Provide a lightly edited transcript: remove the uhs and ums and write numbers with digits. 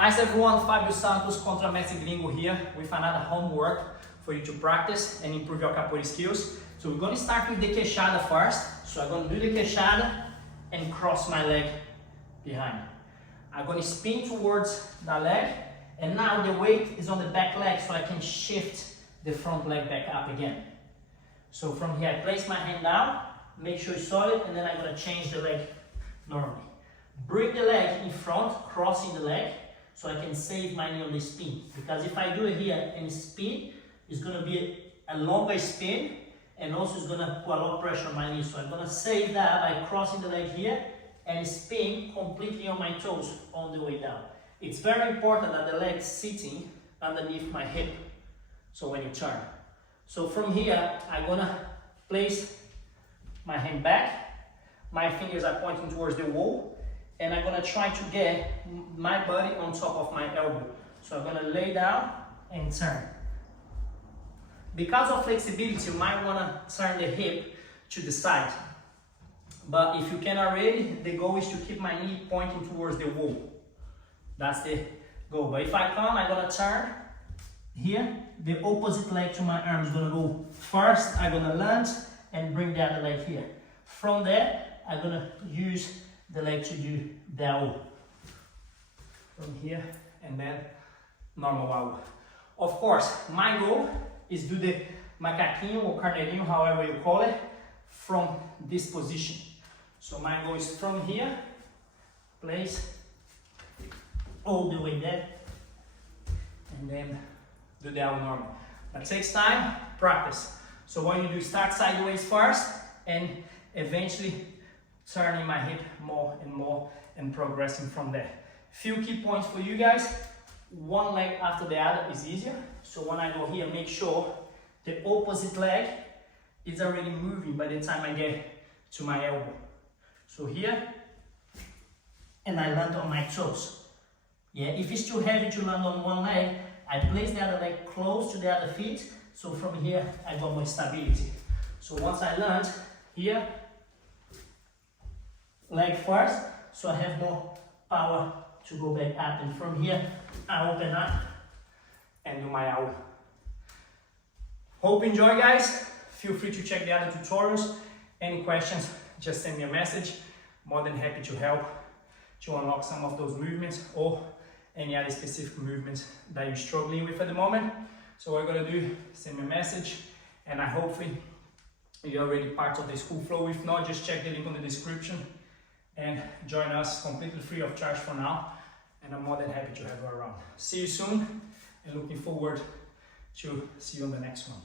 Nice everyone, Fabio Santos contra Messi Gringo here with another homework for you to practice and improve your capoeira skills. So we're going to start with the queixada first. So I'm going to do the queixada and cross my leg behind. I'm going to spin towards the leg, and now the weight is on the back leg so I can shift the front leg back up again. So from here I place my hand down, make sure it's solid, and then I'm going to change the leg normally. Bring the leg in front, crossing the leg, so I can save my knee on the spin. Because if I do it here and spin, it's going to be a longer spin, and also it's going to put a lot of pressure on my knee. So I'm going to save that by crossing the leg here and spin completely on my toes on the way down. It's very important that the leg is sitting underneath my hip, so when you turn. So from here, I'm going to place my hand back, my fingers are pointing towards the wall, and I'm going to try to get my body on top of my elbow. So I'm going to lay down and turn. Because of flexibility, you might want to turn the hip to the side. But if you can already, the goal is to keep my knee pointing towards the wall. That's the goal. But if I come, I'm going to turn here. The opposite leg to my arm is going to go first. I'm going to lunge and bring the other leg here. From there, I'm going to use the leg to do the AU. From here, and then normal AU. Of course, my goal is do the macaquinho or carneirinho, however you call it, from this position. So my goal is from here, place all the way there, and then do the AU normal. That takes time, practice. So what you do, start sideways first, and eventually turning my hip more and progressing from there. Few key points for you guys. One leg after the other is easier. So when I go here, make sure the opposite leg is already moving by the time I get to my elbow. So here, and I land on my toes. Yeah, if it's too heavy to land on one leg, I place the other leg close to the other feet. So from here, I got more stability. So once I land here, leg first, so I have more power to go back up, and from here I open up and do my AU. Hope you enjoy, guys. Feel free to check the other tutorials. Any questions, just send me a message. More than happy to help to unlock some of those movements or any other specific movements that you're struggling with at the moment. So what you're gonna do, send me a message, and I hopefully you're already part of the school flow. If not, just check the link on the description and join us completely free of charge for now, and I'm more than happy to have you around. See you soon, and looking forward to see you on the next one.